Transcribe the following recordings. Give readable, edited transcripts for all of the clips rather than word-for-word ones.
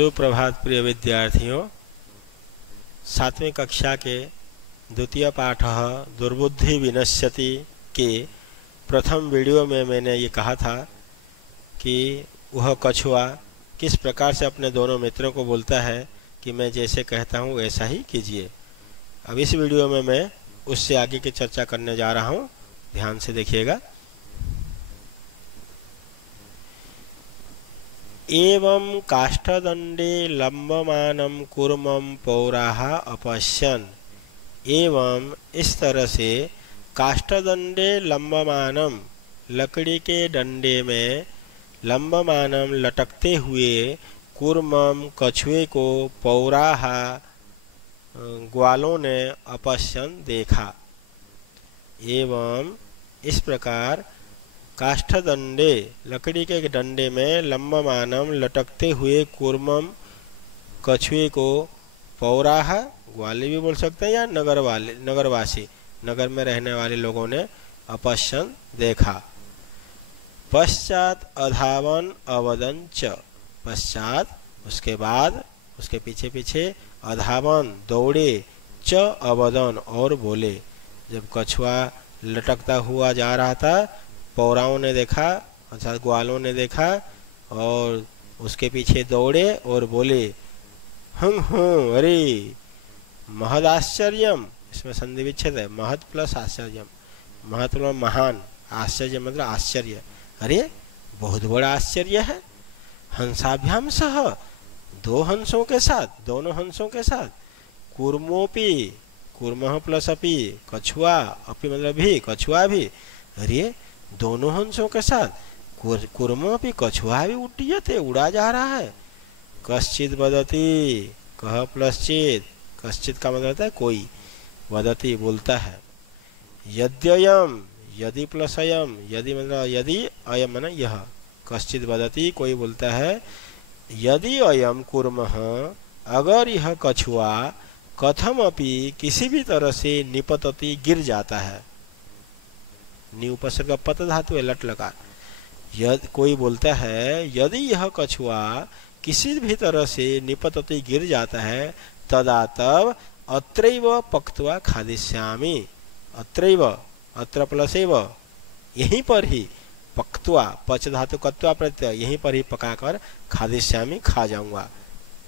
सुप्रभात प्रिय विद्यार्थियों, 7वीं कक्षा के द्वितीय पाठ दुर्बुद्धि विनश्यति के प्रथम वीडियो में मैंने ये कहा था कि वह कछुआ किस प्रकार से अपने दोनों मित्रों को बोलता है कि मैं जैसे कहता हूँ वैसा ही कीजिए। अब इस वीडियो में मैं उससे आगे की चर्चा करने जा रहा हूँ, ध्यान से देखिएगा। एवं काष्ठदंडे लंबमानं कूर्मं पौराः अपश्यन्। एवं इस तरह से काष्ठदंडे लंबमानं, लकड़ी के डंडे में लंबमानं लटकते हुए, कूर्मं कछुए को, पौराः ग्वालों ने, अपश्यन् देखा। एवं इस प्रकार काष्ठदंडे, लकड़ी के डंडे में लंबमानं लटकते हुए, कूर्मं कछुए को, पौराः ग्वाले भी बोल सकते हैं या नगरवासी, नगर में रहने वाले लोगों ने, अपश्यन् देखा। पश्चात अधावन अवदन् च। पश्चात उसके बाद, उसके पीछे पीछे, अधावन दौड़े, च अवदन् और बोले। जब कछुआ लटकता हुआ जा रहा था, पौराओं ने देखा अर्थात ग्वालों ने देखा और उसके पीछे दौड़े और बोले, अरे महद आश्चर्यम। इसमें संधि विच्छेद है, महद प्लस आश्चर्यम। महद मतलब महान, आश्चर्य मतलब आश्चर्य। अरे बहुत बड़ा आश्चर्य है। हंसाभ्याम सह, दो हंसों के साथ, दोनों हंसों के साथ, कूर्मोपि, कूर्मः प्लस अपि, कछुआ, अपि मतलब भी, कछुआ भी। अरे दोनों हंसों के साथ, कूर्मोपि, कछुआ भी उड्डीयते, उड़ा जा रहा है। कश्चित् वदति, कह प्लस चित्, कश्चित् का मतलब होता है कोई, वदति बोलता है। यद्ययम, यदि प्लस अयम, यदि मतलब यदि, अयम मतलब यह। कश्चित् वदति कोई बोलता है, यदि अयम कूर्मः, अगर यह कछुआ, कथम अपि किसी भी तरह से, निपतति गिर जाता है। नि उपसर्ग पत धातु है, लट लकार। यदि कोई बोलता है, यदि यह कछुआ किसी भी तरह से निपतति गिर जाता है, तदा तब अत्रैव पक्त्वा खादिष्यामि। अत्रैव, अत्र प्लस एव, यहीं पर ही, पक्त्वा, पच धातु कत्वा प्रत्यय, यहीं पर ही पकाकर, खादिष्यामि खा जाऊंगा।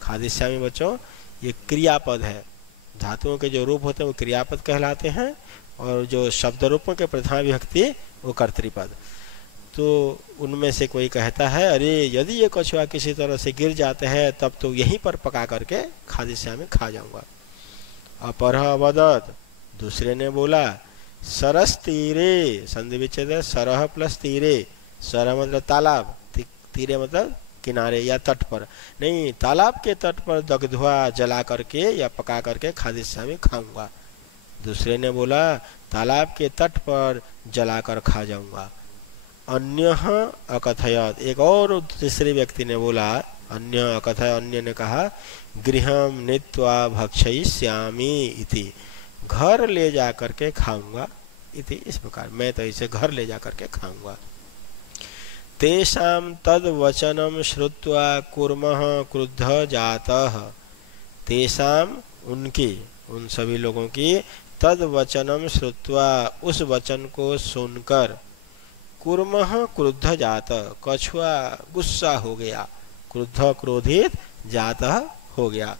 खादिष्यामि बच्चों ये क्रियापद है। धातुओं के जो रूप होते हैं वो क्रियापद कहलाते हैं और जो शब्द रूपों के प्रथमा विभक्ति वो कर्तृपद। तो उनमें से कोई कहता है, अरे यदि ये कछुआ किसी तरह से गिर जाते हैं तब तो यहीं पर पका करके खादिष्यामि खा जाऊंगा। अपरः अवदत्, दूसरे ने बोला, सरस तीरे, संधि विच्छेद है, सरह प्लस तीरे। सरह मतलब तालाब, तीरे मतलब किनारे या तट पर, नहीं तालाब के तट पर दग्ध्वा, जला करके या पका करके, खादिष्यामि खाऊंगा। दूसरे ने बोला, तालाब के तट पर जलाकर खा जाऊंगा। अन्यः अकथयत्, एक और तीसरे व्यक्ति ने बोला, अन्य अकथय, अन्य ने कहा, गृहं नीत्वा भक्षयिष्यामि इति, घर ले जा करके खाऊंगा इति, इस प्रकार मैं तो इसे घर ले जा करके खाऊंगा। तेषां तद वचनं श्रुत्वा कूर्मः क्रुद्धः जातः। तेषां उनकी, उन सभी लोगों की, तद वचनं श्रुत्वा उस वचन को सुनकर, कूर्मः क्रुद्धः जातः, कछुआ गुस्सा हो गया, क्रुद्ध क्रोधित, जातः हो गया।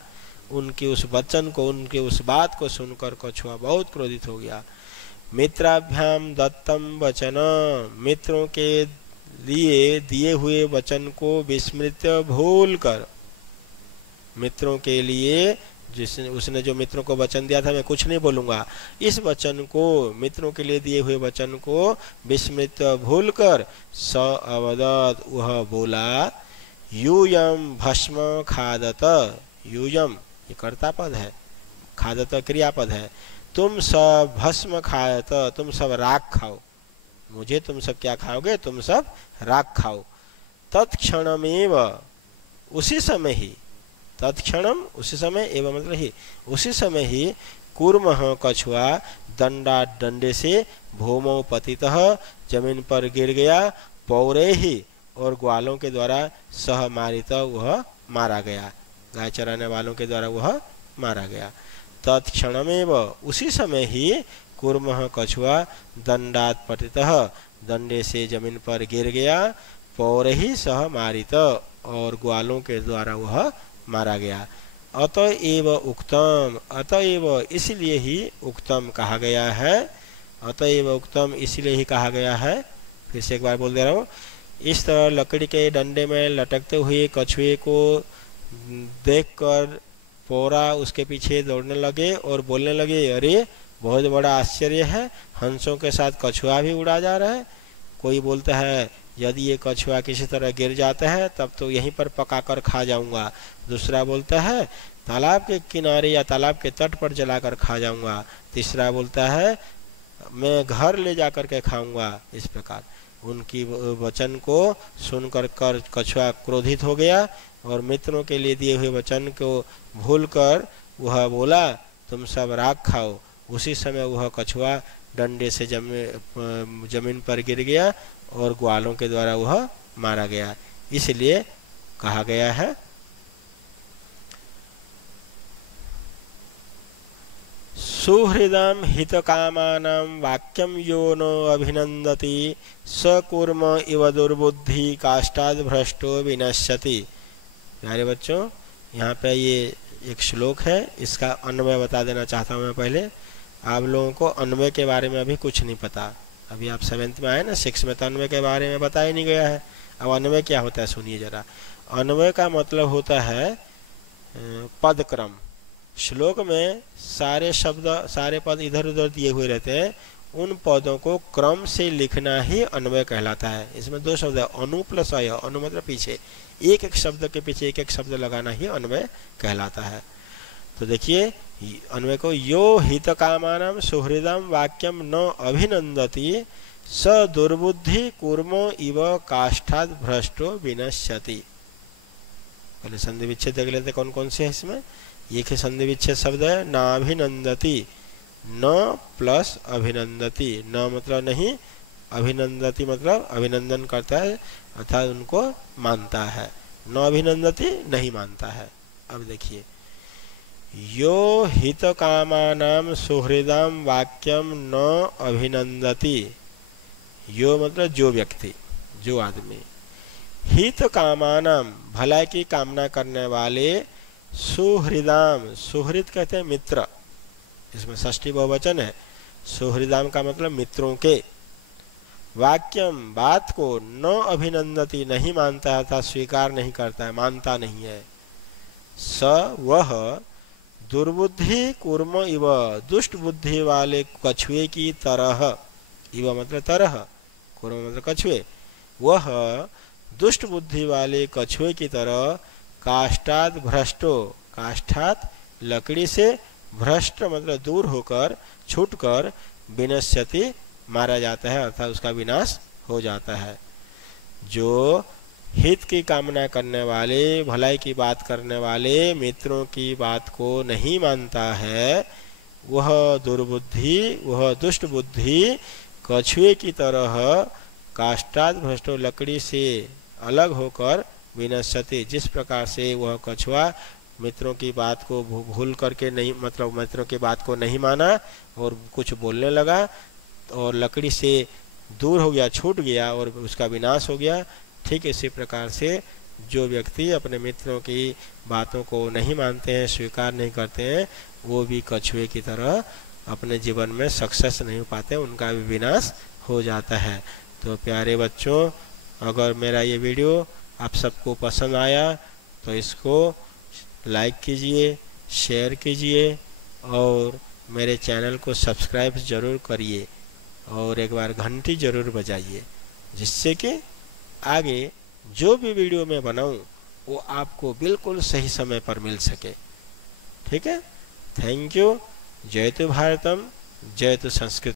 उनकी उस वचन को, उनके उस बात को सुनकर कछुआ बहुत क्रोधित हो गया। मित्राभ्याम दत्तम वचन, मित्रों के लिए दिए हुए वचन को विस्मृत्य भूल कर, मित्रों के लिए जिसने, उसने जो मित्रों को वचन दिया था मैं कुछ नहीं बोलूंगा, इस वचन को, मित्रों के लिए दिए हुए वचन को विस्मृत्य भूल कर, स अवदत् वह बोला, यूयम भस्म खादत। यूयम ये कर्ता पद है, खादत क्रियापद है। तुम सब भस्म खायत, तुम सब राख खाओ। मुझे तुम सब क्या खाओगे, तुम सब राख खाओ। तत्क्षणमेव, उसी समय ही, तत्क्षणम उसी समय, एवं मतलब ही, उसी समय ही, कूर्मः कछुआ, दंडा डंडे से, भूमौ पतितः जमीन पर गिर गया, पौरे ही और ग्वालों के द्वारा सह मारित वह मारा गया। गाय चराने वालों के द्वारा वह मारा गया। तत्क्षणमेव उसी समय ही कूर्मः कछुआ दंडात पतितः डंडे से जमीन पर गिर गया। पौरहि सह मारित और ग्वालों के द्वारा वह मारा गया। अतएव उक्तम, अतएव इसलिए ही उक्तम कहा गया है। अतएव उक्तम इसलिए ही कहा गया है। फिर से एक बार बोल दे रहा हूँ। इस तरह लकड़ी के डंडे में लटकते हुए कछुए को देखकर पौरा उसके पीछे दौड़ने लगे और बोलने लगे, अरे बहुत बड़ा आश्चर्य है, हंसों के साथ कछुआ भी उड़ा जा रहा है। कोई बोलता है यदि ये कछुआ किसी तरह गिर जाता है तब तो यहीं पर पकाकर खा जाऊंगा। दूसरा बोलता है तालाब के किनारे या तालाब के तट पर जलाकर खा जाऊंगा। तीसरा बोलता है मैं घर ले जाकर के खाऊंगा। इस प्रकार उनकी वचन को सुनकर कछुआ क्रोधित हो गया और मित्रों के लिए दिए हुए वचन को भूलकर वह बोला, तुम सब राख खाओ। उसी समय वह कछुआ डंडे से जमीन पर गिर गया और ग्वालों के द्वारा वह मारा गया। इसलिए कहा गया है सुहृदं हितकामानां वाक्यं यो नो अभिनंदति स कूर्म इव दुर्बुद्धि काष्ठाद् भ्रष्टो विनश्यति। प्यारे बच्चों, यहाँ पे ये एक श्लोक है, इसका अन्वय बता देना चाहता हूँ मैं। पहले आप लोगों को अन्वय के बारे में अभी कुछ नहीं पता। अभी आप 7th में आए ना, 6 में तो अन्वय के बारे में बताया नहीं गया है। अब अन्वय क्या होता है सुनिए जरा। अन्वय का मतलब होता है पदक्रम। श्लोक में सारे शब्द सारे पद इधर उधर दिए हुए रहते हैं, उन पदों को क्रम से लिखना ही अन्वय कहलाता है। इसमें 2 शब्द है, अनु प्लस अय। अनु मतलब पीछे, एक एक शब्द के पीछे एक एक शब्द लगाना ही अन्वय कहलाता है। तो देखिए अन्वय को, यो हितकामानां सुहृदं वाक्यम न अभिनंदति स दुर्बुद्धि कूर्मो इव काष्ठाद् भ्रष्टो विनश्यति। पहले संधि विच्छेद देख लेते कौन कौन से है इसमें। एक ही संधि विच्छेद शब्द है, नाभिनंदति। न प्लस अभिनंदति, न मतलब नहीं, अभिनंदति मतलब अभिनंदन करता है अर्थात उनको मानता है। न अभिनंदति नहीं मानता है। अब देखिए, यो हितकामानां सुहृदं वाक्यम न अभिनंदति। यो मतलब जो व्यक्ति, जो आदमी। हितकामानां भलाई की कामना करने वाले, सुहृदाम, सुहृद कहते हैं मित्र, इसमें षष्ठी बहुवचन है। सुहृदाम का मतलब मित्रों के। वाक्यम बात को, न अभिनंदति नहीं मानता है, अर्थात स्वीकार नहीं करता है, मानता नहीं है। स वह दुर्बुद्धि कूर्म इव, दुष्ट बुद्धि वाले कछुए की तरह। इव मतलब तरह, कूर्म मतलब कछुए। वह दुष्ट बुद्धि वाले कछुए की तरह काष्ठाद् भ्रष्टो, काष्ठात् लकड़ी से, भ्रष्ट मतलब दूर होकर, छूटकर, विनश्यति मारा जाता है अर्थात उसका विनाश हो जाता है। जो हित की कामना करने वाले, भलाई की बात करने वाले मित्रों की बात को नहीं मानता है, वह दुर्बुद्धि, वह दुष्ट बुद्धि कछुए की तरह काष्ठाद् भ्रष्टो, लकड़ी से अलग होकर, विनश्यति जिस प्रकार से वह कछुआ मित्रों की बात को भूल करके नहीं, मतलब मित्रों की बात को नहीं माना और कुछ बोलने लगा और लकड़ी से दूर हो गया, छूट गया और उसका विनाश हो गया, ठीक इसी प्रकार से जो व्यक्ति अपने मित्रों की बातों को नहीं मानते हैं, स्वीकार नहीं करते हैं, वो भी कछुए की तरह अपने जीवन में सक्सेस नहीं हो पाते, उनका भी विनाश हो जाता है। तो प्यारे बच्चों, अगर मेरा ये वीडियो आप सबको पसंद आया तो इसको लाइक कीजिए, शेयर कीजिए और मेरे चैनल को सब्सक्राइब ज़रूर करिए और एक बार घंटी ज़रूर बजाइए, जिससे कि आगे जो भी वीडियो मैं बनाऊं वो आपको बिल्कुल सही समय पर मिल सके। ठीक है, थैंक यू। जय तु भारतम, जय तु संस्कृत।